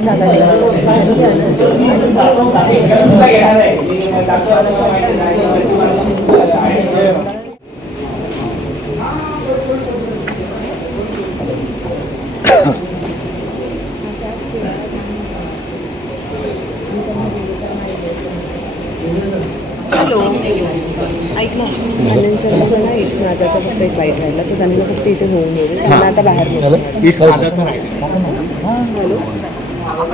जागा द्यायची हॅलो. ऐक ना. आनंद सर ना इच्छनाथाचा फक्त एक वाईट राहिला तो त्यांना फक्त इथे होऊन येईल त्यांना आता बाहेर हॅलो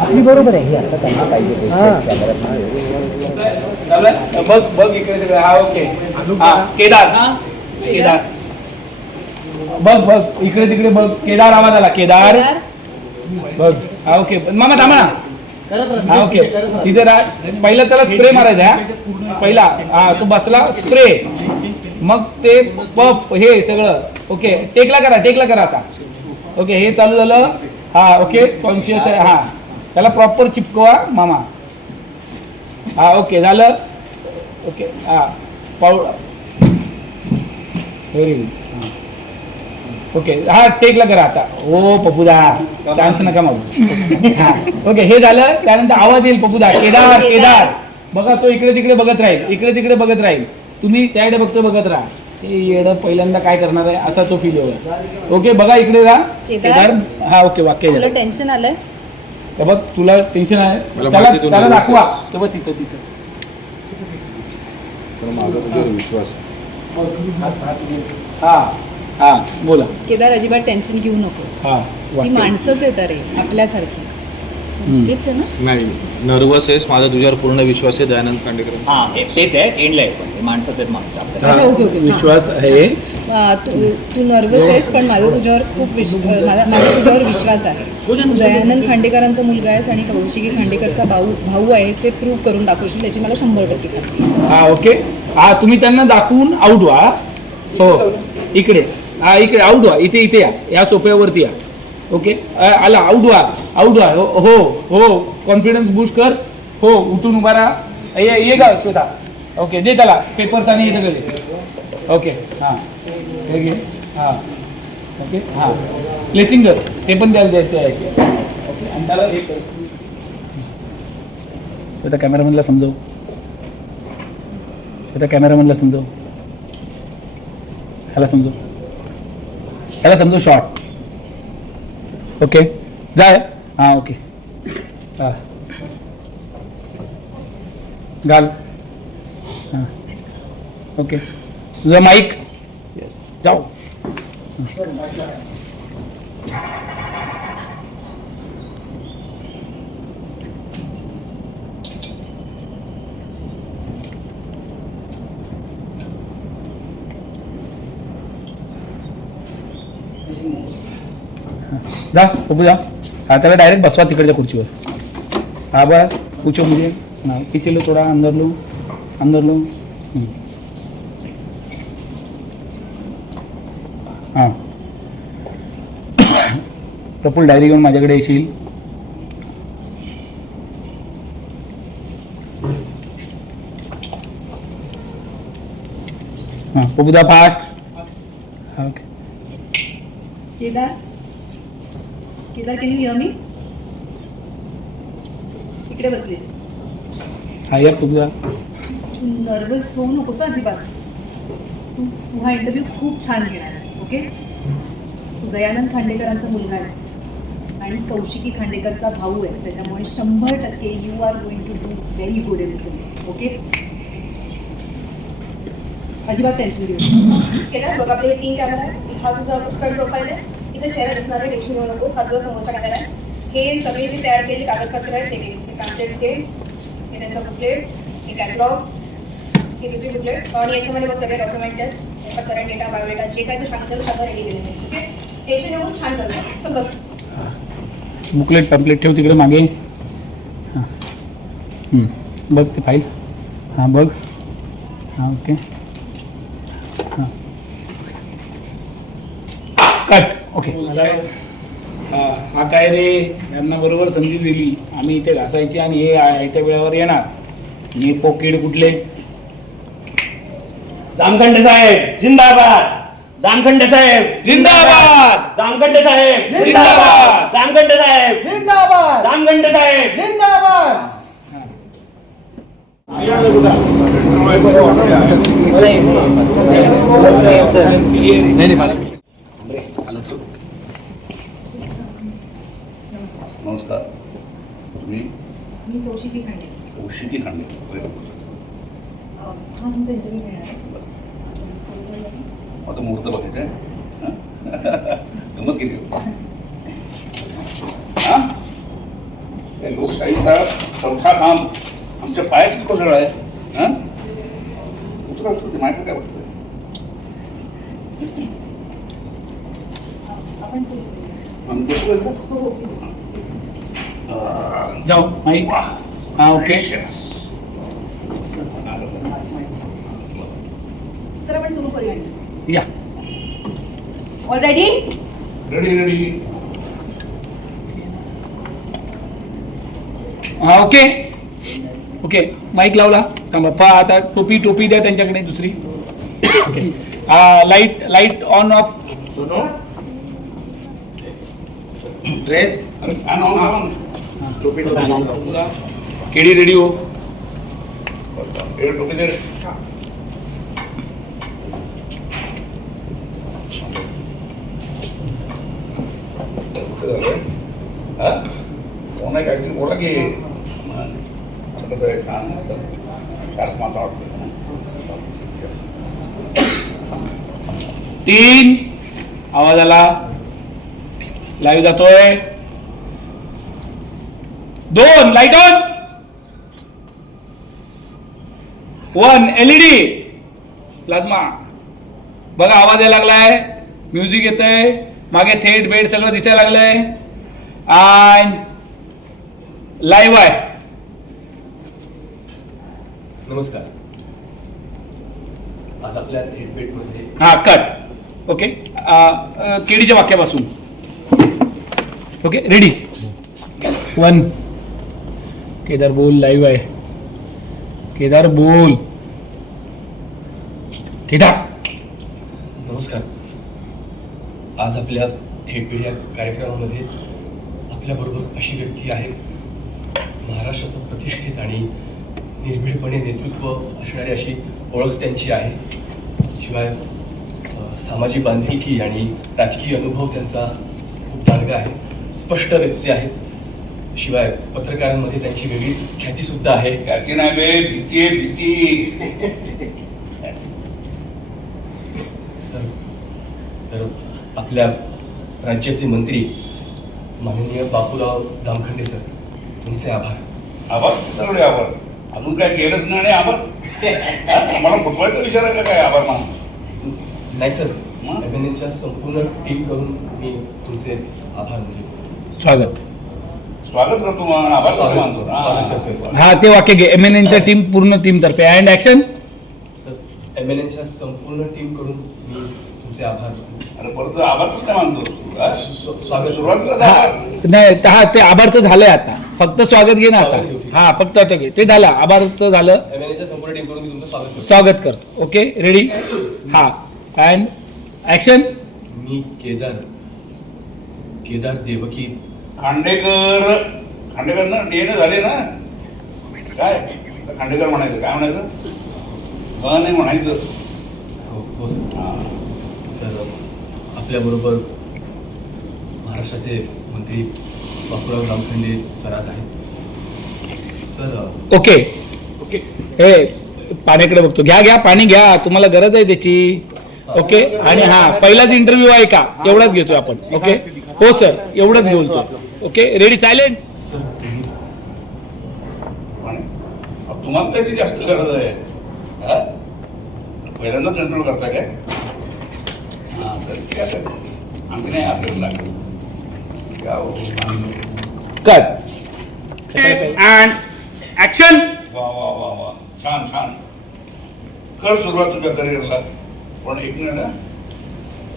आपली बरोबर आहे ही आता त्यांना पाहिजे चालू बघ बघ इकडे तिकडे. हा ओके हा केदार. केदार. बघ बघ इकडे तिकडे बघ केदार आवाज आला केदार. बघ हा ओके मामा थांबा ना. हा ओके तिथे रा- पहिला त्याला स्प्रे मारायचा हा. पहिला. हा तो बसला. स्प्रे मग ते पफ हे सगळं. ओके टेकला करा टेकला करा आता. ओके हे चालू झालं. हा ओके कॉन्शियस आहे. हा. त्याला प्रॉपर चिपकवा मामा. हा ओके झालं. ओके हा. पाऊ व्हेरी गुड ओके हा टेकला करा आता. ओ पपुदा चान्स नका मागू हा. ओके हे झालं. त्यानंतर आवाज येईल पपुदा केदार केदार. बघा तो इकडे तिकडे बघत राहील. इकडे तिकडे बघत राहील. तुम्ही त्याकडे बघतो बघत राहा. ते येडं पहिल्यांदा काय करणार आहे असा तो फील होईल ओके बघा इकडे राहा केदार? केदार हा ओके वाक्य तुला. टेन्शन आलंय तर बघ तुला टेन्शन आहे मला त्याला माहिती त्याला दाखवा. तर बघ तिथं तिथं पण माझा तुझ्यावर विश्वास आहे. हा हा बोला केदार अजिबात टेन्शन घेऊ नकोस हा ती वाक्य. माणसंच आहेत अरे आपल्यासारखी. तेच आहे ना? नाही नर्वस आहेस माझा तुझ्यावर पूर्ण विश्वास आहे दयानंद खांडेकर हा हे तेच आहे एंडला आहे पण हे माणसाचं आहेत माणसं आपल्याला अच्छा, ओके, ओके. विश्वास आहे. तू तू नर्वस आहेस पण माझा तुझ्यावर खूप विश अं, माझा माझा तुझ्यावर विश्वास आहे. तू दयानंद खांडेकरांचा मुलगा आहेस आणि कौशिकी खांडेकरचा भाऊ भाऊ आहेस हे प्रूव्ह करून दाखवशील त्याची मला शंभर टक्के खात्री आहे. हा ओके हा तुम्ही त्यांना दाखवून आउट व्हा. हो इकडे. हा इकडे आउट व्हा. इथे इथे या. या सोफ्यावरती या. ओके अ, आला आउट व्हा. आउट व्हा हो हो हो. कॉन्फिडन्स बूस्ट कर. हो उठून उभा राहा. ये ये का श्वेता. ओके दे त्याला. पेपर्स आणि येतं कधी ओके हां. हे घे. हां. ओके हां. प्लेसिंग कर. ते पण द्यायला द्यायचं आहे. ओके आणि त्याला हे कर. श्वेता कॅमेरामॅनला समजव. आता कॅमेरामॅनला समजव. ह्याला समजव. ह्याला समजू शॉर्ट ओके जाय हां ओके हां घाल हां ओके तुझं माईक जाऊ जा बघू जा हाँ त्याला डायरेक्ट बसवा तिकडच्या खुर्चीवर. हा बस पूछो मुझे. हाँ पीछे लो थोड़ा अंदर लो अंदर लो. हां. प्रफुल डायरी घेऊन माझ्याकडे येशील? हां बघू fast. Okay. Kedar can you hear मी इकडे बसले. हा तू नर्वस होऊ नकोस अजिबात. तू तू हा इंटरव्ह्यू खूप छान घेणार आहेस ओके तू दयानंद खांडेकरांचा मुलगा आहेस. आणि कौशिकी खांडेकरचा भाऊ आहेस. त्याच्यामुळे शंभर टक्के you are going to do very good in this okay अजिबात टेन्शन घेऊ. केलं बघ आपले हे तीन कॅमेरा आहे हा तुझा फ्रंट प्रोफाईल आहे. तिथे चेहरा दिसणार टेन्शन घेऊ नको हा तुझा समोरचा काढायला हे सगळे जे तयार केलेले कागदपत्र आहेत ते पॅम्पलेट्स घे हे त्यांचा बुकलेट हे कॅटलॉग्स हे दुसरी बुकलेट आणि याच्यामध्ये बघ सगळे डॉक्युमेंट आहेत. त्याचा करंट डेटा बायोडेटा जे काय तो सांगितलं सगळं रेडी केलेलं आहे. ओके टेन्शन घेऊन छान करणार सो बस. बुकलेट पॅम्पलेट ठेव तिकडे मागे. हां. बघ ते फाईल हां बघ. हां ओके हां. Cut okay. हा काय रे? यांना बरोबर संधी दिली. आम्ही इथे घासायची आणि हे आ- येत्या वेळेवर येणार. हे पोकीड कुठले? जामखंडे साहेब जिंदाबाद. जामखंडे साहेब जिंदाबाद. जामगंडे साहेब जिंदाबाद. जामगंडे साहेब. जिंदाबाद. जामगंडे साहेब. जिंदाबाद. नमस्कार. तुम्ही? मी कौशिकी खांडे. कौशिकी खांडे. हा तुमचा इंटरव्ह्यू माझं मुहूर्त बघायचं आहे. गमत केली. हा? लोकशाहीचा चौथा काम आमच्या पायात कोसळला आहे. हा? उतरा उतरा ते. माझ्या काय वाटतं आपण सुरू करूया. आम्ही बसलोय का? हो हो please. अं, जाऊ माईक हा ओके। या। ऑलरेडी रेडी रेडी हा ओके। ओके माईक लावला. थांबा पहा आता टोपी टोपी द्या त्यांच्याकडे दुसरी. Light light on off dress fan on करा केडी रेडी हो? टोपी दे कोण की तीन आवाज आला. लाईव्ह जातोय. दोन light on one LED plasma बघा आवाज यायला लागलाय. म्युझिक येतंय. मागे थेट बेड सगळं दिसायला लागलंय. आणि लाईव्ह आहे. नमस्कार. आज आपल्या थेटपेटमध्ये हा कट ओके केडीच्या वाक्यापासून. ओके रेडी वन केदार बोल लाईव्ह आहे. केदार बोल. केदार! नमस्कार. आज आपल्या थेट या कार्यक्रमामध्ये आपल्याबरोबर अशी व्यक्ती आहे महाराष्ट्राचं प्रतिष्ठित आणि निर्भीडपणे नेतृत्व असणारी अशी ओळख त्यांची आहे. शिवाय सामाजिक बांधिलकी आणि राजकीय अनुभव त्यांचा खूप मार्ग आहे. स्पष्ट व्यक्ती आहेत. शिवाय पत्रकारांमध्ये त्यांची वेगळीच ख्यातीसुद्धा आहे. ख्याती नाही बे भीती आहे भीती. सर तर आपल्या राज्याचे मंत्री माननीय बापूराव जामखंडे सर तुमचे आभार. आभार? सगळे आभार. अजून काय केलंच नाही आभार? मला फुटवायचा विचार का काय आभार मान नाही सर एनच्या संपूर्ण टीम करून मी तुमचे आभार म्हणजे स्वागत. स्वागत करतो मान आभार करतो स्वागत- मानतो. स्वागत करतोय, हा. हा ते वाक्य घे. एम एन एनच्या टीम पूर्ण टीम तर्फे. And action sir M N एनच्या संपूर्ण टीमकडून मी तुमचे आभार अरे परत आभार कसं काय मानतो? हा? स्व- स्वागत. आभार. नाही हा ते आभारचं झालंय आता. फक्त स्वागत घे ना आता. हा फक्त आता घे. ते झालं. आभारचं झालं. एम एन एनच्या संपूर्ण टीमकडून मी तुमचं स्वागत करतो. स्वागत करतो. ओके रेडी हा. अँड ऍक्शन मी केदार. केदार देवकी खांडेकर खांडेकर ना डीएनए झाले ना? काय? खांडेकर म्हणायचं काय म्हणायचं? हा नाही म्हणायचं? हो हो सर. हा. तर आपल्याबरोबर महाराष्ट्राचे मंत्री बापूराव जामखंडे सर आज आहेत. Sir okay. ओके. हे पाण्याकडे बघतो. घ्या घ्या पाणी घ्या. तुम्हाला गरज आहे त्याची. ओके? आणि हा पहिलाच इंटरव्ह्यू आहे का? एवढाच घेतोय आपण. ओके? हो सर. एवढंच बोलतो ओके रेडी अब तुम्हाला त्याची जास्त गरज आहे. हा? पहिल्यांदा कंट्रोल करता काय? हा तर ते आता आम्ही नाही आपल्याला लागलो. हो, कट अँड ऍक्शन वा वा वा वा. छान छान. कर सुरुवात तुझ्या करिअरला पण एक मिनिट ना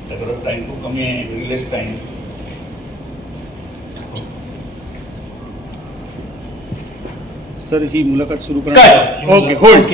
त्याकडं टाईम खूप कमी आहे. Release time sir okay hold